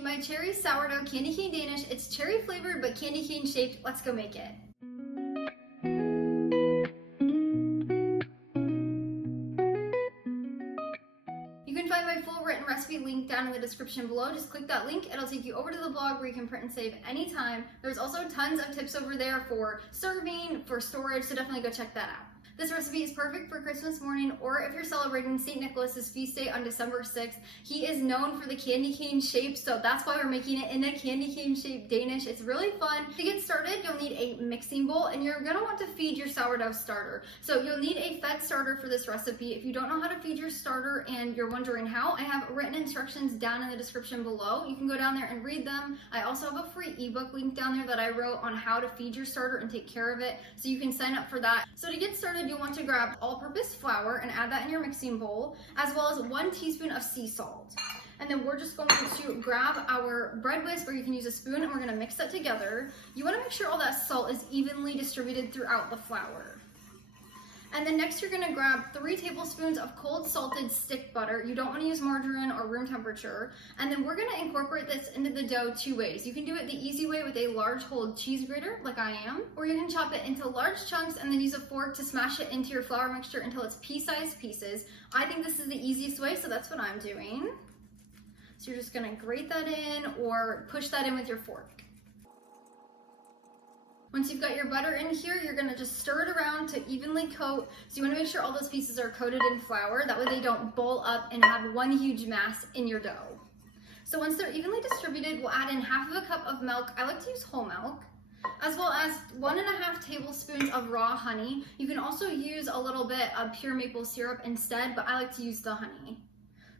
recipe, my cherry sourdough candy cane Danish. It's cherry flavored but candy cane shaped. Let's go make it. You can find my full written recipe link down in the description below. Just click that link, it'll take you over to the blog where you can print and save anytime. There's also tons of tips over there for serving, for storage, so definitely go check that out. This recipe is perfect for Christmas morning, or if you're celebrating St. Nicholas's feast day on December 6th. He is known for the candy cane shape, so that's why we're making it in a candy cane shaped Danish. It's really fun. To get started, you'll need a mixing bowl, and you're gonna want to feed your sourdough starter. So you'll need a fed starter for this recipe. If you don't know how to feed your starter and you're wondering how, I have written instructions down in the description below. You can go down there and read them. I also have a free ebook link down there that I wrote on how to feed your starter and take care of it, so you can sign up for that. So to get started, you'll want to grab all-purpose flour and add that in your mixing bowl, as well as 1 teaspoon of sea salt. And then we're just going to grab our bread whisk, or you can use a spoon, and we're gonna mix that together. You wanna make sure all that salt is evenly distributed throughout the flour. And then next you're gonna grab 3 tablespoons of cold salted stick butter. You don't wanna use margarine or room temperature. And then we're gonna incorporate this into the dough 2 ways. You can do it the easy way with a large whole cheese grater, like I am, or you can chop it into large chunks and then use a fork to smash it into your flour mixture until it's pea-sized pieces. I think this is the easiest way, so that's what I'm doing. So you're just gonna grate that in or push that in with your fork. Once you've got your butter in here, you're gonna just stir it around to evenly coat. So you wanna make sure all those pieces are coated in flour. That way they don't ball up and have one huge mass in your dough. So once they're evenly distributed, we'll add in half of a cup of milk. I like to use whole milk, as well as 1.5 tablespoons of raw honey. You can also use a little bit of pure maple syrup instead, but I like to use the honey.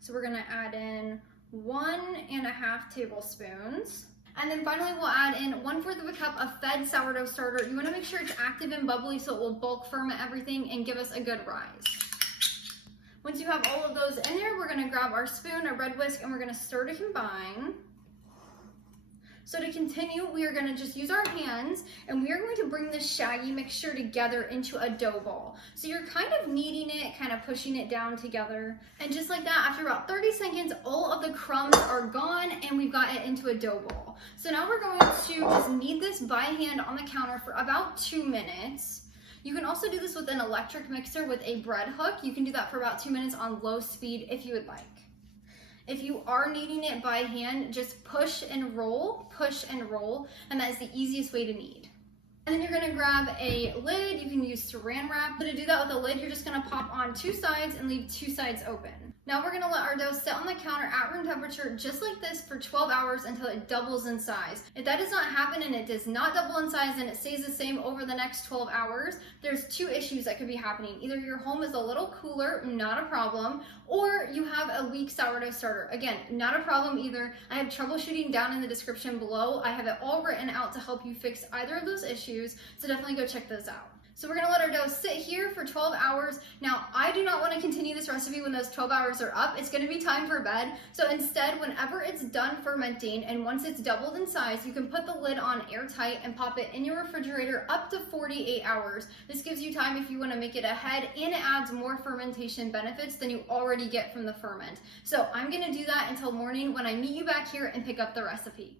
So we're gonna add in 1.5 tablespoons. And then finally, we'll add in 1/4 of a cup of fed sourdough starter. You wanna make sure it's active and bubbly so it will bulk ferment everything and give us a good rise. Once you have all of those in there, we're gonna grab our spoon, our bread whisk, and we're gonna stir to combine. So to continue, we are gonna just use our hands, and we are going to bring this shaggy mixture together into a dough ball. So you're kind of kneading it, kind of pushing it down together. And just like that, after about 30 seconds, all of the crumbs are gone and we've got it into a dough ball. So now we're going to just knead this by hand on the counter for about 2 minutes. You can also do this with an electric mixer with a bread hook. You can do that for about 2 minutes on low speed if you would like. If you are kneading it by hand, just push and roll, and that is the easiest way to knead. And then you're gonna grab a lid. You can use saran wrap. But to do that with a lid, you're just gonna pop on 2 sides and leave 2 sides open. Now we're gonna let our dough sit on the counter at room temperature just like this for 12 hours until it doubles in size. If that does not happen and it does not double in size and it stays the same over the next 12 hours, there's 2 issues that could be happening. Either your home is a little cooler, not a problem, or you have a weak sourdough starter. Again, not a problem either. I have troubleshooting down in the description below. I have it all written out to help you fix either of those issues, so definitely go check those out. So we're gonna let our dough sit here for 12 hours. Now, I do not wanna continue this recipe when those 12 hours are up. It's gonna be time for bed. So instead, whenever it's done fermenting and once it's doubled in size, you can put the lid on airtight and pop it in your refrigerator up to 48 hours. This gives you time if you wanna make it ahead, and it adds more fermentation benefits than you already get from the ferment. So I'm gonna do that until morning when I meet you back here and pick up the recipe.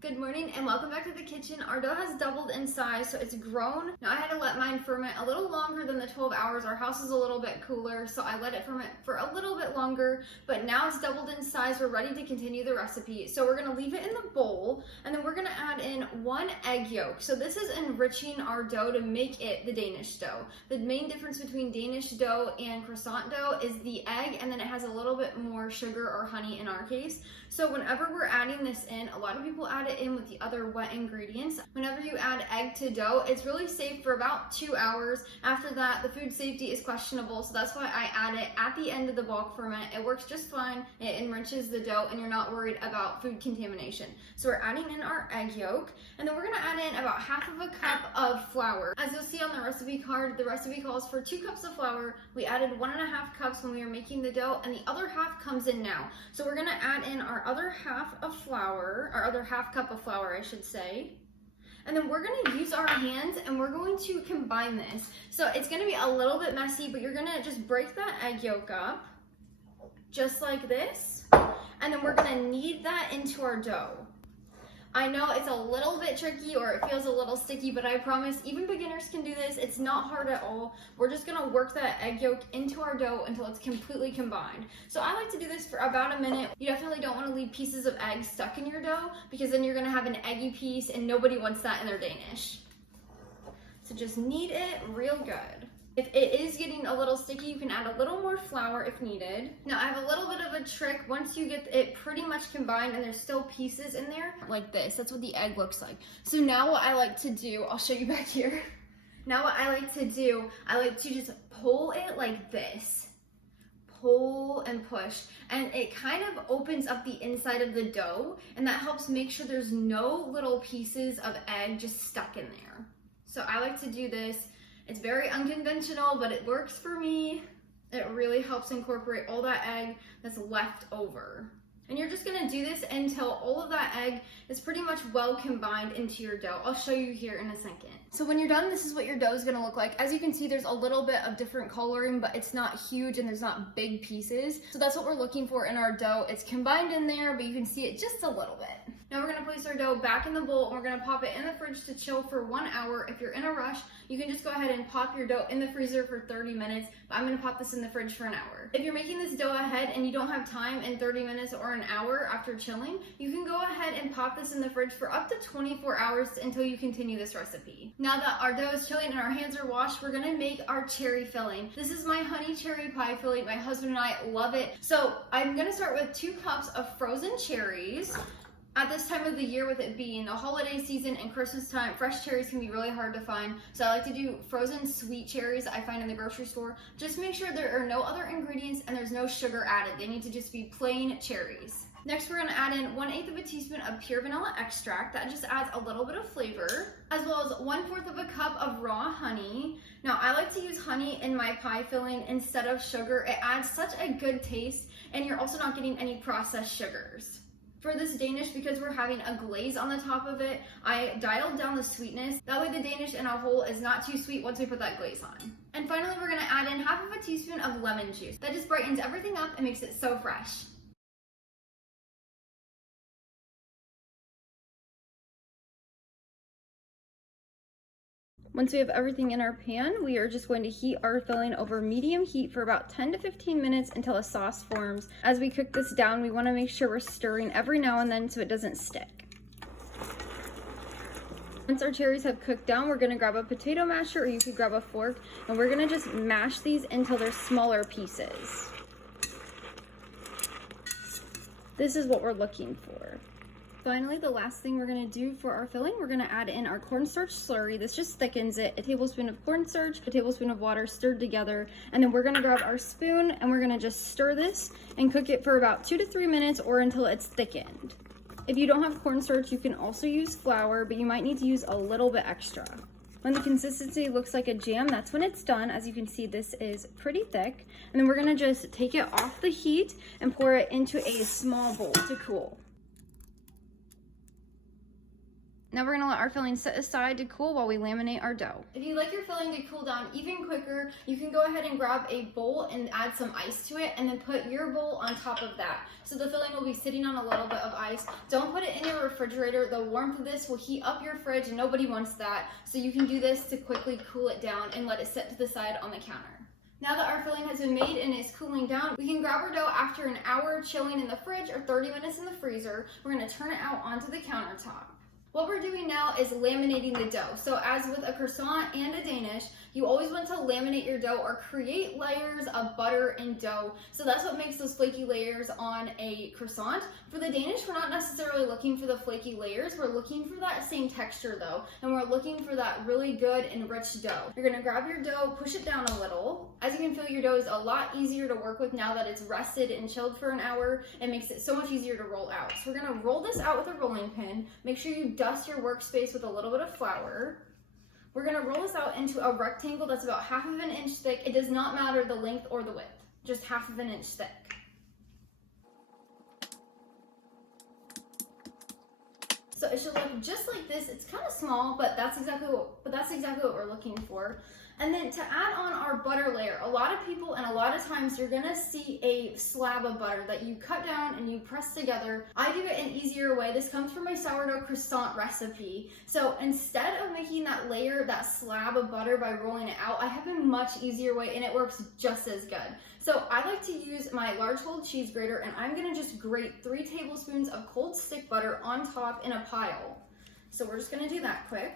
Good morning and welcome back to the kitchen. Our dough has doubled in size, so it's grown. Now I had to let mine ferment a little longer than the 12 hours. Our house is a little bit cooler, so I let it ferment for a little bit longer, but now it's doubled in size. We're ready to continue the recipe. So we're gonna leave it in the bowl, and then we're gonna add in 1 egg yolk. So this is enriching our dough to make it the Danish dough. The main difference between Danish dough and croissant dough is the egg, and then it has a little bit more sugar or honey in our case. So whenever we're adding this in, a lot of people add it in with the other wet ingredients. Whenever you add egg to dough, it's really safe for about 2 hours. After that, the food safety is questionable, so that's why I add it at the end of the bulk ferment. It works just fine. It enriches the dough and you're not worried about food contamination. So we're adding in our egg yolk, and then we're gonna add in about half of a cup of flour. As you'll see on the recipe card, the recipe calls for 2 cups of flour. We added 1.5 cups when we were making the dough, and the other half comes in now. So we're gonna add in our other half of flour, our other half cup of flour, I should say. And then we're gonna use our hands and we're going to combine this. So it's gonna be a little bit messy, but you're gonna just break that egg yolk up, just like this. And then we're gonna knead that into our dough. I know it's a little bit tricky or it feels a little sticky, but I promise even beginners can do this. It's not hard at all. We're just gonna work that egg yolk into our dough until it's completely combined. So I like to do this for about a minute. You definitely don't wanna leave pieces of egg stuck in your dough because then you're gonna have an eggy piece and nobody wants that in their Danish. So just knead it real good. If it is getting a little sticky, you can add a little more flour if needed. Now I have a little bit of a trick. Once you get it pretty much combined and there's still pieces in there, like this, that's what the egg looks like. So now what I like to do, I'll show you back here. Now what I like to do, I like to just pull it like this. Pull and push, and it kind of opens up the inside of the dough, and that helps make sure there's no little pieces of egg just stuck in there. So I like to do this. It's very unconventional, but it works for me. It really helps incorporate all that egg that's left over. And you're just gonna do this until all of that egg is pretty much well combined into your dough. I'll show you here in a second. So when you're done, this is what your dough is gonna look like. As you can see, there's a little bit of different coloring, but it's not huge and there's not big pieces. So that's what we're looking for in our dough. It's combined in there, but you can see it just a little bit. Now we're gonna place our dough back in the bowl and we're gonna pop it in the fridge to chill for 1 hour. If you're in a rush, you can just go ahead and pop your dough in the freezer for 30 minutes, but I'm gonna pop this in the fridge for an hour. If you're making this dough ahead and you don't have time in 30 minutes or an hour after chilling, you can go ahead and pop this in the fridge for up to 24 hours until you continue this recipe. Now that our dough is chilling and our hands are washed, we're gonna make our cherry filling. This is my honey cherry pie filling. My husband and I love it. So I'm gonna start with 2 cups of frozen cherries. At this time of the year, with it being the holiday season and Christmas time, fresh cherries can be really hard to find. So I like to do frozen sweet cherries that I find in the grocery store. Just make sure there are no other ingredients and there's no sugar added. They need to just be plain cherries. Next, we're gonna add in 1/8 of a teaspoon of pure vanilla extract. That just adds a little bit of flavor, as well as 1/4 of a cup of raw honey. Now, I like to use honey in my pie filling instead of sugar. It adds such a good taste, and you're also not getting any processed sugars. For this Danish, because we're having a glaze on the top of it, I dialed down the sweetness. That way the Danish in a whole is not too sweet once we put that glaze on. And finally, we're gonna add in 1/2 of a teaspoon of lemon juice. That just brightens everything up and makes it so fresh. Once we have everything in our pan, we are just going to heat our filling over medium heat for about 10 to 15 minutes until a sauce forms. As we cook this down, we want to make sure we're stirring every now and then so it doesn't stick. Once our cherries have cooked down, we're going to grab a potato masher, or you could grab a fork, and we're going to just mash these until they're smaller pieces. This is what we're looking for. Finally, the last thing we're gonna do for our filling, we're gonna add in our cornstarch slurry. This just thickens it. A tablespoon of cornstarch, a tablespoon of water stirred together, and then we're gonna grab our spoon and we're gonna just stir this and cook it for about 2 to 3 minutes or until it's thickened. If you don't have cornstarch, you can also use flour, but you might need to use a little bit extra. When the consistency looks like a jam, that's when it's done. As you can see, this is pretty thick. And then we're gonna just take it off the heat and pour it into a small bowl to cool. Now we're gonna let our filling set aside to cool while we laminate our dough. If you like your filling to cool down even quicker, you can go ahead and grab a bowl and add some ice to it and then put your bowl on top of that. So the filling will be sitting on a little bit of ice. Don't put it in your refrigerator. The warmth of this will heat up your fridge and nobody wants that. So you can do this to quickly cool it down and let it sit to the side on the counter. Now that our filling has been made and is cooling down, we can grab our dough after an hour chilling in the fridge or 30 minutes in the freezer. We're gonna turn it out onto the countertop. What we're doing now is laminating the dough. So as with a croissant and a Danish, you always want to laminate your dough or create layers of butter and dough. So that's what makes those flaky layers on a croissant. For the Danish, we're not necessarily looking for the flaky layers. We're looking for that same texture though. And we're looking for that really good and rich dough. You're gonna grab your dough, push it down a little. As you can feel, your dough is a lot easier to work with now that it's rested and chilled for an hour. It makes it so much easier to roll out. So we're gonna roll this out with a rolling pin. Make sure you dust your workspace with a little bit of flour. We're gonna roll this out into a rectangle that's about 1/2 inch thick. It does not matter the length or the width, just 1/2 inch thick. So it should look just like this. It's kind of small, but that's exactly what we're looking for. And then to add on our butter layer, a lot of people and a lot of times you're gonna see a slab of butter that you cut down and you press together. I do it an easier way. This comes from my sourdough croissant recipe. So instead of making that layer, that slab of butter by rolling it out, I have a much easier way and it works just as good. So I like to use my large cold cheese grater and I'm gonna just grate 3 tablespoons of cold stick butter on top in a pile. So we're just gonna do that quick.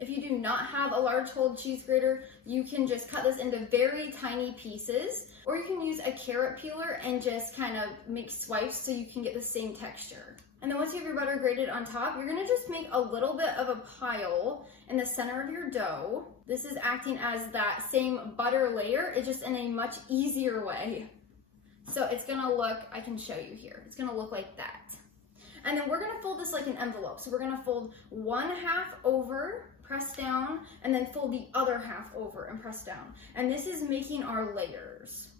If you do not have a large cold cheese grater, you can just cut this into very tiny pieces, or you can use a carrot peeler and just kind of make swipes so you can get the same texture. And then once you have your butter grated on top, you're gonna just make a little bit of a pile in the center of your dough. This is acting as that same butter layer, it's just in a much easier way. So it's gonna look, I can show you here, it's gonna look like that. And then we're gonna fold this like an envelope. So we're gonna fold 1/2 over, press down, and then fold the other half over and press down. And this is making our layers.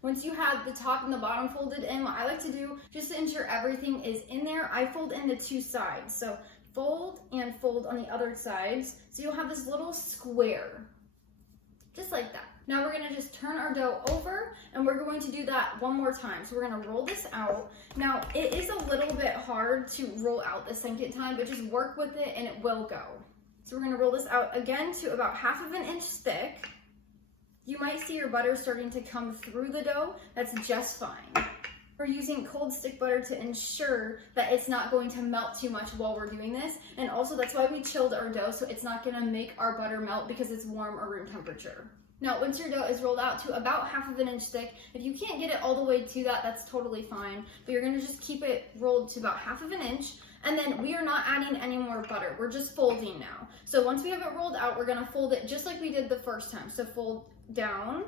Once you have the top and the bottom folded in, what I like to do, just to ensure everything is in there, I fold in the 2 sides. So fold and fold on the other sides. So you'll have this little square, just like that. Now we're gonna just turn our dough over and we're going to do that one more time. So we're gonna roll this out. Now it is a little bit hard to roll out the second time, but just work with it and it will go. So we're gonna roll this out again to about 1/2 inch thick. You might see your butter starting to come through the dough. That's just fine. We're using cold stick butter to ensure that it's not going to melt too much while we're doing this. And also that's why we chilled our dough, so it's not gonna make our butter melt because it's warm or room temperature. Now, once your dough is rolled out to about 1/2 inch thick, if you can't get it all the way to that, that's totally fine. But you're gonna just keep it rolled to about 1/2 inch. And then we are not adding any more butter. We're just folding now. So once we have it rolled out, we're gonna fold it just like we did the first time. So fold down,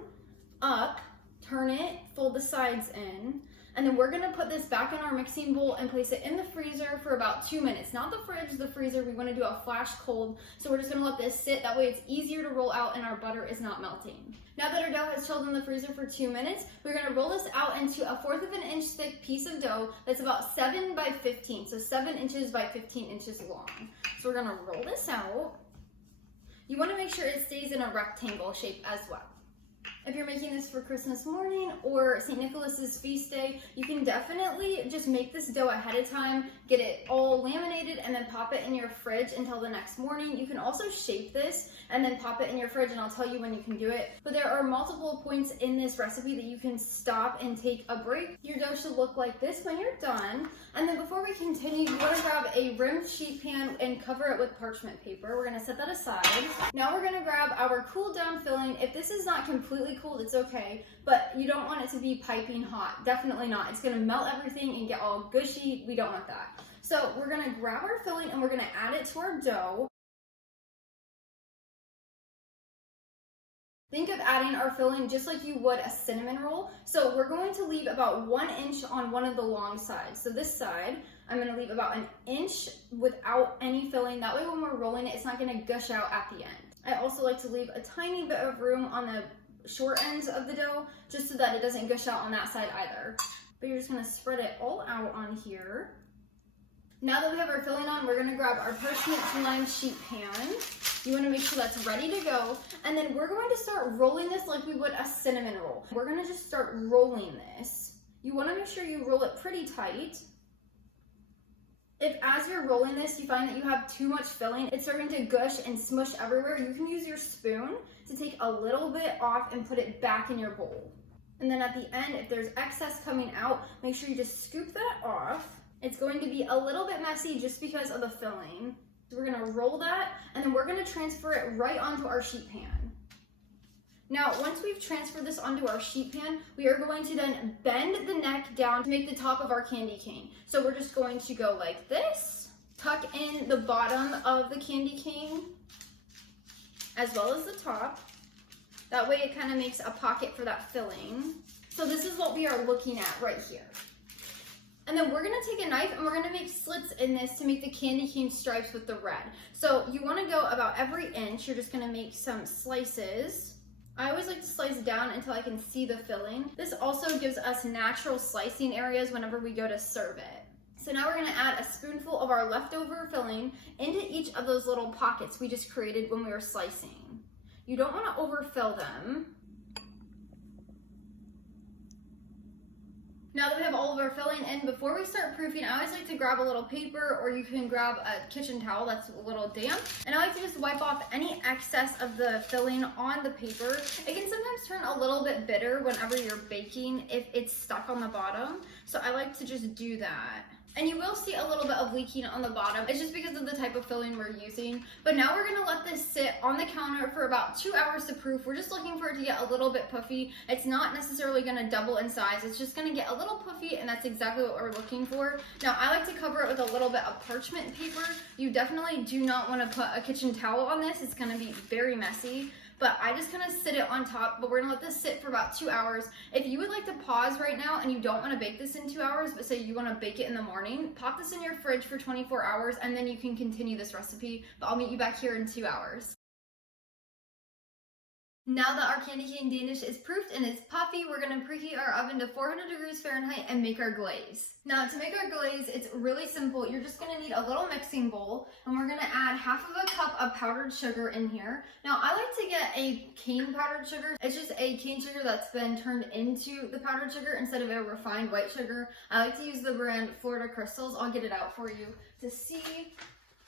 up, turn it, fold the sides in. And then we're gonna put this back in our mixing bowl and place it in the freezer for about 2 minutes. Not the fridge, the freezer. We wanna do a flash cold. So we're just gonna let this sit. That way it's easier to roll out and our butter is not melting. Now that our dough has chilled in the freezer for 2 minutes, we're gonna roll this out into a 1/4 inch thick piece of dough that's about 7 by 15. So 7 inches by 15 inches long. So we're gonna roll this out. You wanna make sure it stays in a rectangle shape as well. If you're making this for Christmas morning or St. Nicholas's feast day, you can definitely just make this dough ahead of time, get it all laminated, and then pop it in your fridge until the next morning. You can also shape this and then pop it in your fridge, and I'll tell you when you can do it. But there are multiple points in this recipe that you can stop and take a break. Your dough should look like this when you're done. And then before we continue, you want to grab a rimmed sheet pan and cover it with parchment paper. We're going to set that aside. Now we're going to grab our cooled down filling. If this is not completely cooled, it's okay, but you don't want it to be piping hot. Definitely not. It's going to melt everything and get all gushy. We don't want that. So we're going to grab our filling and we're going to add it to our dough. Think of adding our filling just like you would a cinnamon roll. So we're going to leave about 1 inch on one of the long sides. So this side, I'm going to leave about 1 inch without any filling. That way when we're rolling it, it's not going to gush out at the end. I also like to leave a tiny bit of room on the short ends of the dough just so that it doesn't gush out on that side either. But you're just going to spread it all out on here. Now that we have our filling on, we're going to grab our parchment lined sheet pan. You want to make sure that's ready to go. And then we're going to start rolling this like we would a cinnamon roll. We're going to just start rolling this. You want to make sure you roll it pretty tight. If as you're rolling this, you find that you have too much filling, it's starting to gush and smush everywhere, you can use your spoon to take a little bit off and put it back in your bowl. And then at the end, if there's excess coming out, make sure you just scoop that off. It's going to be a little bit messy just because of the filling. So we're gonna roll that, and then we're gonna transfer it right onto our sheet pan. Now, once we've transferred this onto our sheet pan, we are going to then bend the neck down to make the top of our candy cane. So we're just going to go like this, tuck in the bottom of the candy cane, as well as the top. That way it kind of makes a pocket for that filling. So this is what we are looking at right here. And then we're gonna take a knife and we're gonna make slits in this to make the candy cane stripes with the red. So you wanna go about every inch. You're just gonna make some slices. I always like to slice down until I can see the filling. This also gives us natural slicing areas whenever we go to serve it. So now we're gonna add a spoonful of our leftover filling into each of those little pockets we just created when we were slicing. You don't wanna overfill them. Now that we have all of our filling in, before we start proofing, I always like to grab a little paper, or you can grab a kitchen towel that's a little damp. And I like to just wipe off any excess of the filling on the paper. It can sometimes turn a little bit bitter whenever you're baking if it's stuck on the bottom. So I like to just do that. And you will see a little bit of leaking on the bottom. It's just because of the type of filling we're using. But now we're gonna let this sit on the counter for about 2 hours to proof. We're just looking for it to get a little bit puffy. It's not necessarily gonna double in size. It's just gonna get a little puffy, and that's exactly what we're looking for. Now, I like to cover it with a little bit of parchment paper. You definitely do not wanna put a kitchen towel on this. It's gonna be very messy. But I just kind of sit it on top, but we're gonna let this sit for about 2 hours. If you would like to pause right now and you don't wanna bake this in 2 hours, but say you wanna bake it in the morning, pop this in your fridge for 24 hours and then you can continue this recipe, but I'll meet you back here in 2 hours. Now that our candy cane Danish is proofed and it's puffy, we're gonna preheat our oven to 400 degrees Fahrenheit and make our glaze. Now to make our glaze, it's really simple. You're just gonna need a little mixing bowl, and we're gonna add half of a cup of powdered sugar in here. Now I like to get a cane powdered sugar. It's just a cane sugar that's been turned into the powdered sugar instead of a refined white sugar. I like to use the brand Florida Crystals. I'll get it out for you to see.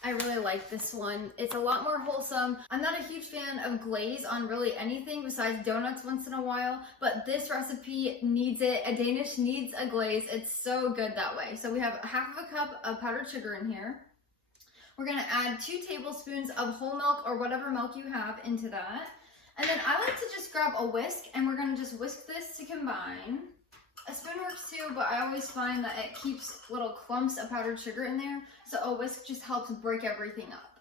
I really like this one. It's a lot more wholesome. I'm not a huge fan of glaze on really anything besides donuts once in a while, but this recipe needs it. A Danish needs a glaze. It's so good that way. So we have half of a cup of powdered sugar in here. We're gonna add 2 tablespoons of whole milk or whatever milk you have into that. And then I like to just grab a whisk, and we're gonna just whisk this to combine. A spoon works too, but I always find that it keeps little clumps of powdered sugar in there, so a whisk just helps break everything up.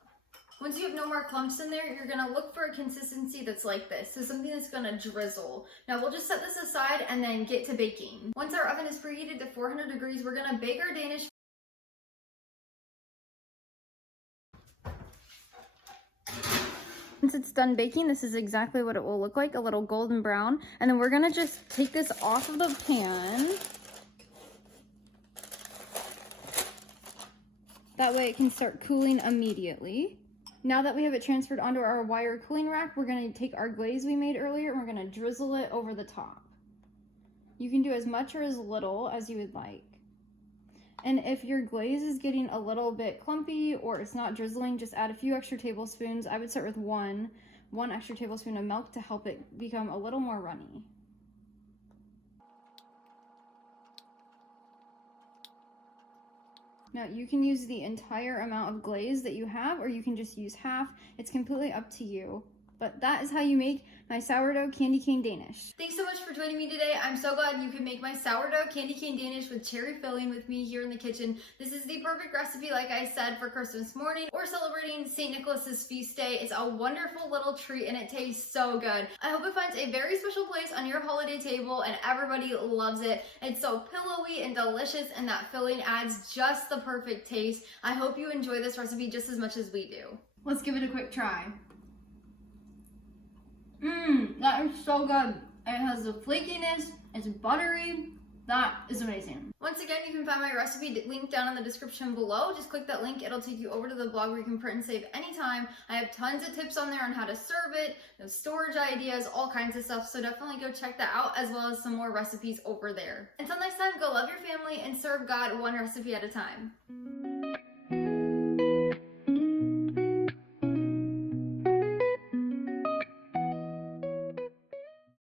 Once you have no more clumps in there, you're gonna look for a consistency that's like this, so something that's gonna drizzle. Now we'll just set this aside and then get to baking. Once our oven is preheated to 400 degrees, we're gonna bake our Danish. Once it's done baking, this is exactly what it will look like, a little golden brown. And then we're gonna just take this off of the pan. That way it can start cooling immediately. Now that we have it transferred onto our wire cooling rack, we're gonna take our glaze we made earlier and we're gonna drizzle it over the top. You can do as much or as little as you would like. And if your glaze is getting a little bit clumpy or it's not drizzling, just add a few extra tablespoons. I would start with one extra tablespoon of milk to help it become a little more runny. Now you can use the entire amount of glaze that you have, or you can just use half. It's completely up to you. But that is how you make my sourdough candy cane Danish. Thanks so much for joining me today. I'm so glad you could make my sourdough candy cane Danish with cherry filling with me here in the kitchen. This is the perfect recipe, like I said, for Christmas morning or celebrating St. Nicholas's feast day. It's a wonderful little treat and it tastes so good. I hope it finds a very special place on your holiday table and everybody loves it. It's so pillowy and delicious, and that filling adds just the perfect taste. I hope you enjoy this recipe just as much as we do. Let's give it a quick try. That is so good. It has the flakiness, it's buttery. That is amazing. Once again, you can find my recipe linked down in the description below. Just click that link, it'll take you over to the blog where you can print and save anytime. I have tons of tips on there on how to serve it, storage ideas, all kinds of stuff. So definitely go check that out, as well as some more recipes over there. Until next time, go love your family and serve God one recipe at a time.